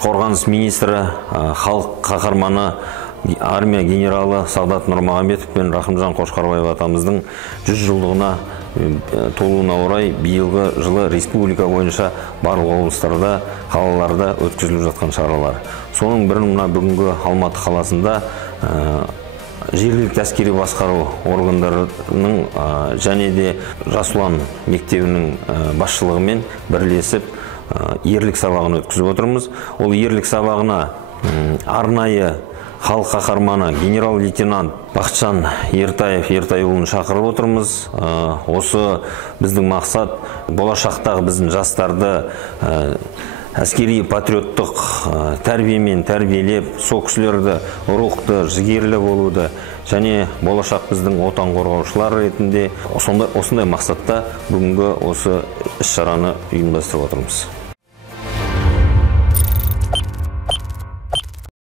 қорғаныс министрі, халық қаһарманы, армия генералы Сағдат Нұрмағамбетов пен Рахымжан Қошқарбаев атамыздың 100 жылдығына толуына орай биылғы жылы республика бойынша барлық облыстарда, қалаларда өткізіліп жатқан шаралар. Соның бірі мына бүгінгі Алматы қаласында жергілікті әскери басқару органдарының және де Жасұлан мектебінің басшылығымен бірлесіп ерлік сабағын өткізіп отырмыз. Ол ерлік сабағына арнайы халық қаһарманы генерал-лейтенант Бақытжан Ертайұлын шақырып отырмыз. Осы біздің мақсат болашақтағы біздің жастарды әскери патриоттық тәрбиемен тәрбиелеп, сол кісілерді рухты, жігерлі болуды және болашақ біздің отан қорғаушылар ретінде осындай мақсатта бүгінгі осы іс-шараны ұйымдастырып отырмыз.